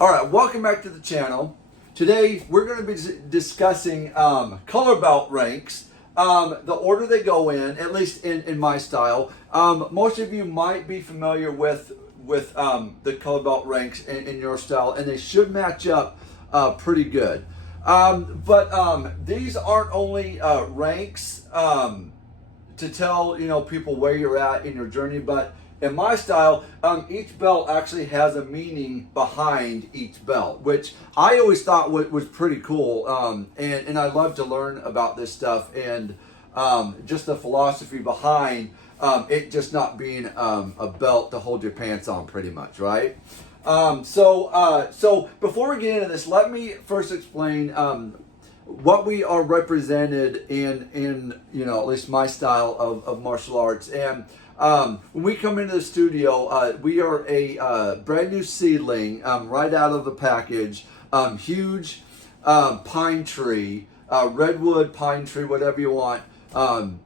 All right, welcome back to the channel. Today we're going to be discussing color belt ranks, the order they go in, at least in my style. Most of you might be familiar with the color belt ranks in your style, and they should match up pretty good. But these aren't only ranks to tell people where you're at in your journey, but in my style, each belt actually has a meaning behind each belt, which I always thought was pretty cool. And I love to learn about this stuff and just the philosophy behind it just not being a belt to hold your pants on, pretty much, right? So before we get into this, let me first explain what we are represented in at least my style of martial arts. And when we come into the studio, we are a brand new seedling right out of the package, huge pine tree, redwood pine tree, whatever you want to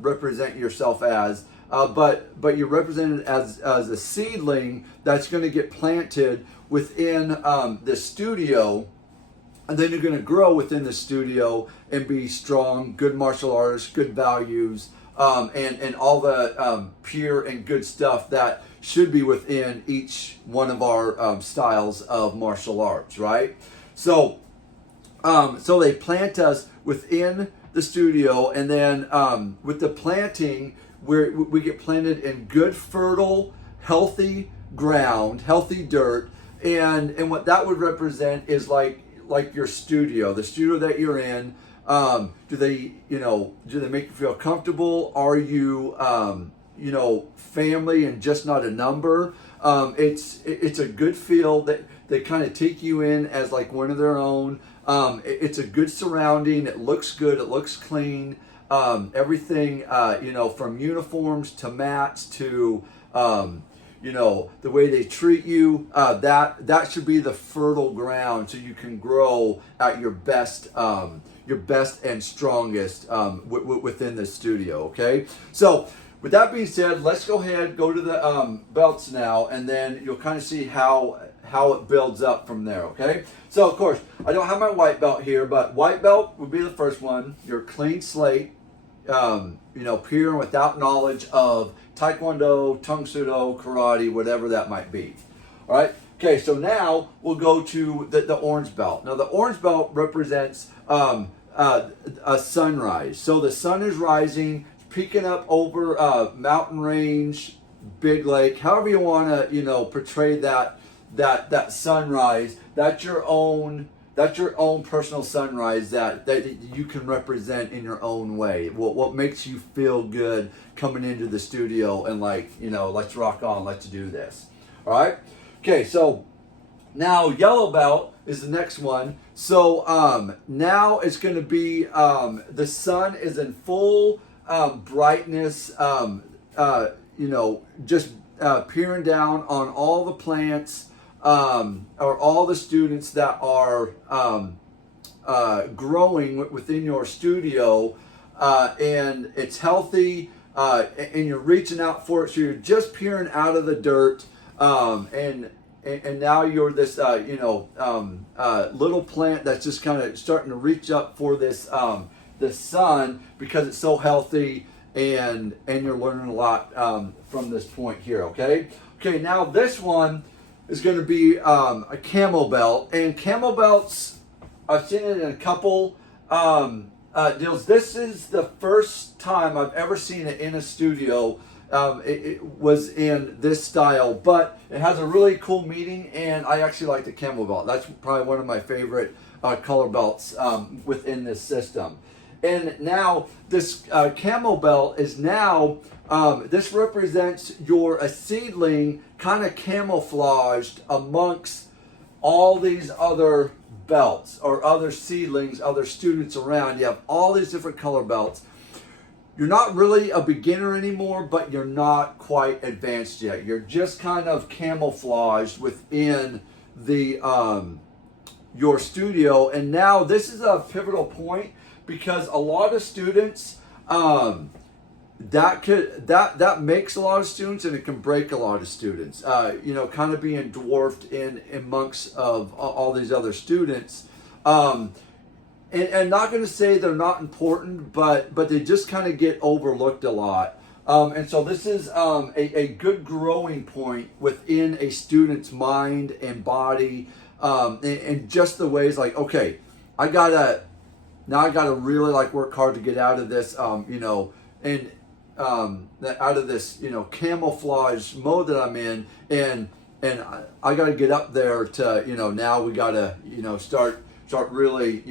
represent yourself as. But you're represented as a seedling that's going to get planted within the studio. And then you're going to grow within the studio and be strong, good martial artists, good values, and all the pure and good stuff that should be within each one of our styles of martial arts, right? So they plant us within the studio, and then with the planting, we get planted in good, fertile, healthy ground, healthy dirt, and what that would represent is like your studio, the studio that you're in. Do they make you feel comfortable? Are you, family and just not a number? It's a good feel that they kind of take you in as like one of their own. It's a good surrounding. It looks good. It looks clean. Everything, from uniforms to mats to, the way they treat you, that should be the fertile ground so you can grow at your best and strongest within the studio, okay? So with that being said, let's go ahead, go to the belts now, and then you'll kind of see how it builds up from there, okay? So of course, I don't have my white belt here, but white belt would be the first one. Your clean slate, pure and without knowledge of Taekwondo, Tung Sudo, karate, whatever that might be. All right. Okay. So now we'll go to the orange belt. Now the orange belt represents a sunrise. So the sun is rising, peeking up over mountain range, big lake, however you want to portray that sunrise. That's your own personal sunrise that you can represent in your own way. What makes you feel good coming into the studio and let's rock on, let's do this. All right. Okay. So now yellow belt is the next one. So now it's going to be the sun is in full brightness. Just peering down on all the plants. Or all the students that are growing within your studio, and it's healthy, and you're reaching out for it. So you're just peering out of the dirt, and now you're this little plant that's just kind of starting to reach up for this the sun because it's so healthy, and you're learning a lot from this point here. Okay. Now this one is going to be a camel belt, and camel belts, I've seen it in a couple deals. This is the first time I've ever seen it in a studio. It was in this style, but it has a really cool meaning, and I actually like the camel belt. That's probably one of my favorite color belts within this system. And now this camel belt is now, this represents a seedling kind of camouflaged amongst all these other belts or other seedlings, other students around. You have all these different color belts. You're not really a beginner anymore, but you're not quite advanced yet. You're just kind of camouflaged within the your studio. And now this is a pivotal point because a lot of students that makes a lot of students, and it can break a lot of students. Kind of being dwarfed in amongst of all these other students. And not going to say they're not important, but they just kind of get overlooked a lot. And so this is a good growing point within a student's mind and body, and just the ways like, okay, I gotta really like work hard to get out of this, and out of this, camouflage mode that I'm in, and I got to get up there to, now we got to, start really,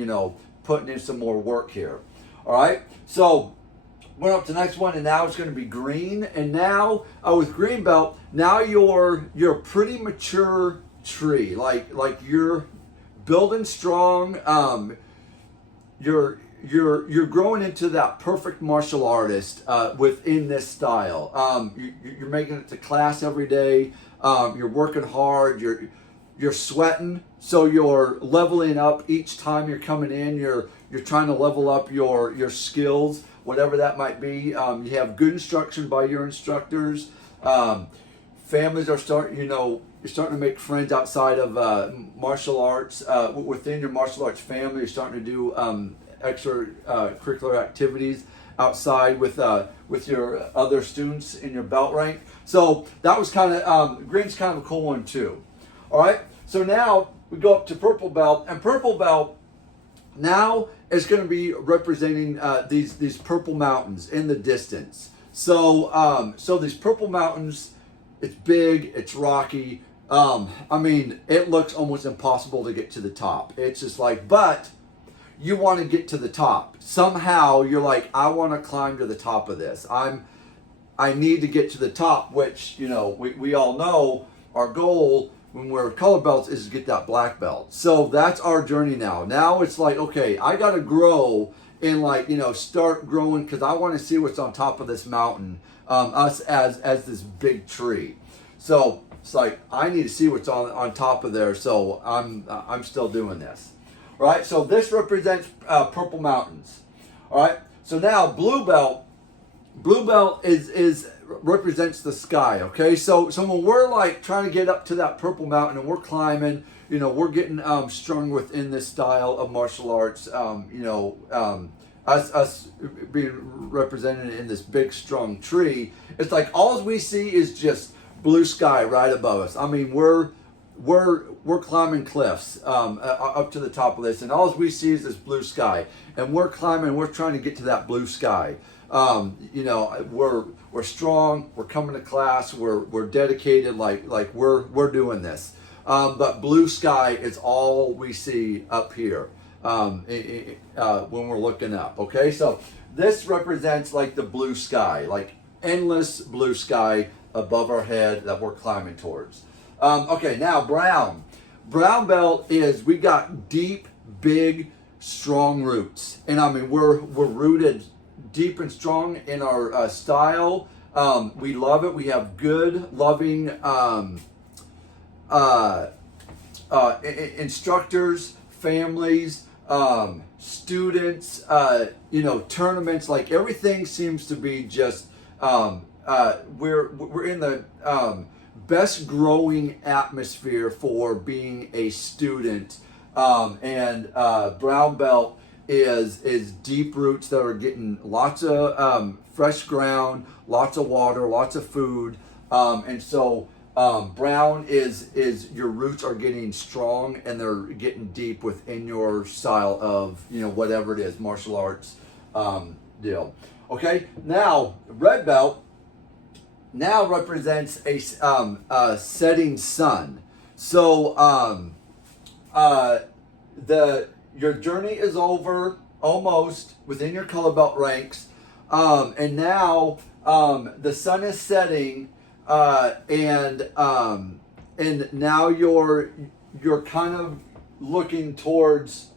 putting in some more work here. All right. So went up to the next one, and now it's going to be green. And now with green belt, now you're a pretty mature tree. Like you're building strong. You're growing into that perfect martial artist within this style. You're making it to class every day. You're working hard. You're sweating, so you're leveling up each time you're coming in. You're trying to level up your skills, whatever that might be. You have good instruction by your instructors. Families are you're starting to make friends outside of martial arts. Within your martial arts family, you're starting to do extracurricular activities outside with your other students in your belt rank. So that was kind of green's kind of a cool one too. All right, so now we go up to purple belt, and purple belt now is going to be representing these purple mountains in the distance. So these purple mountains, it's big, it's rocky. It looks almost impossible to get to the top. It's just like, but you want to get to the top. Somehow you're like, I want to climb to the top of this. I need to get to the top, which, we all know our goal when we're color belts is to get that black belt. So that's our journey now. Now it's like, okay, I got to grow and start growing, because I want to see what's on top of this mountain, us as this big tree. So it's like, I need to see what's on top of there. So I'm still doing this. All right, so this represents purple mountains. All right, so now blue belt is represents the sky. Okay, so when we're like trying to get up to that purple mountain and we're climbing, we're getting strong within this style of martial arts. Us being represented in this big strong tree, it's like all we see is just blue sky right above us. We're climbing cliffs up to the top of this, and all we see is this blue sky, and we're climbing. We're trying to get to that blue sky. We're strong. We're coming to class. We're dedicated. Like we're doing this. But blue sky is all we see up here when we're looking up. Okay, so this represents like the blue sky, like endless blue sky above our head that we're climbing towards. Okay, now brown. Brown belt is, we got deep, big, strong roots, and we're rooted deep and strong in our style. We love it. We have good, loving instructors, families, students. Tournaments. Like everything seems to be just. We're in the best growing atmosphere for being a student, and brown belt is deep roots that are getting lots of fresh ground, lots of water, lots of food, and so brown is your roots are getting strong and they're getting deep within your style of whatever it is, martial arts deal. Okay, now red belt now represents a setting sun. So your journey is over almost within your color belt ranks, and now the sun is setting, and now you're kind of looking towards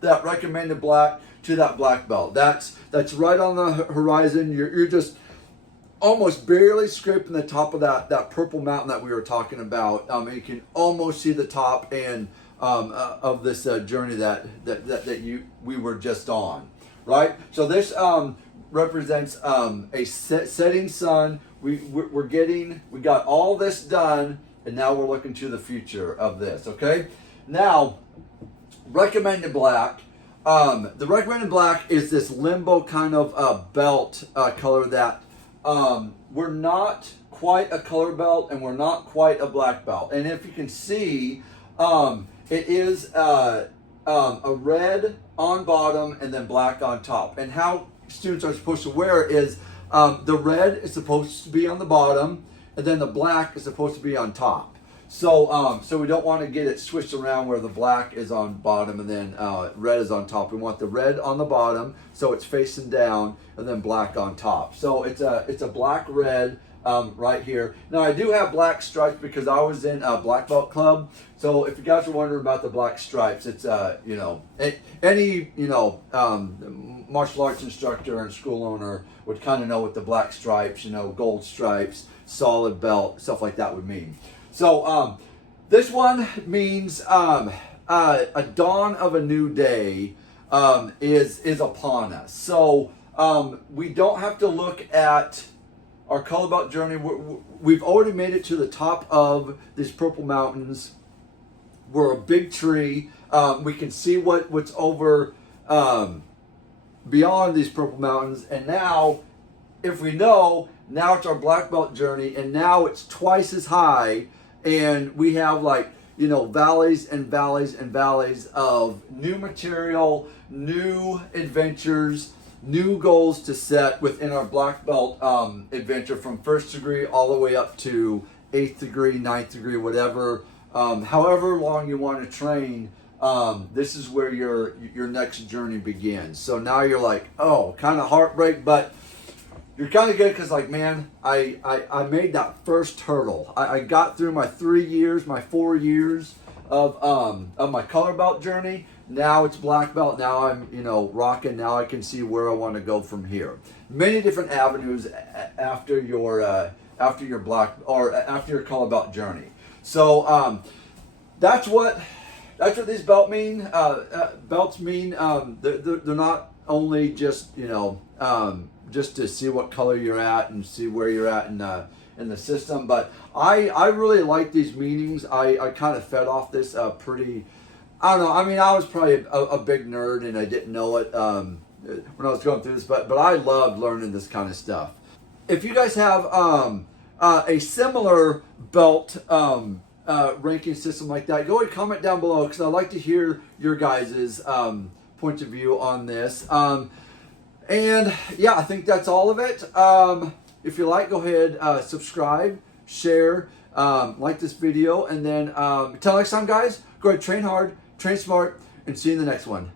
that recommended black to that black belt. That's right on the horizon. You're just almost barely scraping the top of that purple mountain that we were talking about. And you can almost see the top and of this journey that we were just on, right? So this represents a setting sun. We got all this done, and now we're looking to the future of this. Okay, now recommended black. The recommended black is this limbo kind of belt color that we're not quite a color belt and we're not quite a black belt. And if you can see, it is a red on bottom and then black on top. And how students are supposed to wear it is the red is supposed to be on the bottom and then the black is supposed to be on top. So so we don't want to get it switched around where the black is on bottom and then red is on top. We want the red on the bottom so it's facing down and then black on top. So it's a black red right here. Now I do have black stripes because I was in a black belt club. So if you guys are wondering about the black stripes, it's you know, any martial arts instructor and school owner would kind of know what the black stripes, you know, gold stripes, solid belt, stuff like that would mean. So this one means a dawn of a new day is upon us. So we don't have to look at our color belt journey. We've already made it to the top of these purple mountains. We're a big tree. We can see what's over beyond these purple mountains. And now, if we know, now it's our black belt journey, and now it's twice as high. And we have, like, you know, valleys and valleys and valleys of new material, new adventures, new goals to set within our black belt adventure from first degree all the way up to 8th degree, 9th degree, whatever. However long you want to train, this is where your next journey begins. So now you're like, oh, kind of heartbreak, but you're kind of good because, like, man, I made that first hurdle. I got through my 4 years of my color belt journey. Now it's black belt. Now I'm, you know, rocking. Now I can see where I want to go from here. Many different avenues after your black or after your color belt journey. So that's what these belts mean. Belts mean they're not only just, you know, just to see what color you're at and see where you're at in the system. But I really like these meetings. I kind of fed off this pretty, I don't know. I mean, I was probably a big nerd and I didn't know it when I was going through this, but I loved learning this kind of stuff. If you guys have a similar belt ranking system like that, go ahead and comment down below because I'd like to hear your guys' point of view on this. And yeah, I think that's all of it. If you like, go ahead, subscribe, share, like this video, and then until next time, guys, go ahead, train hard, train smart, and see you in the next one.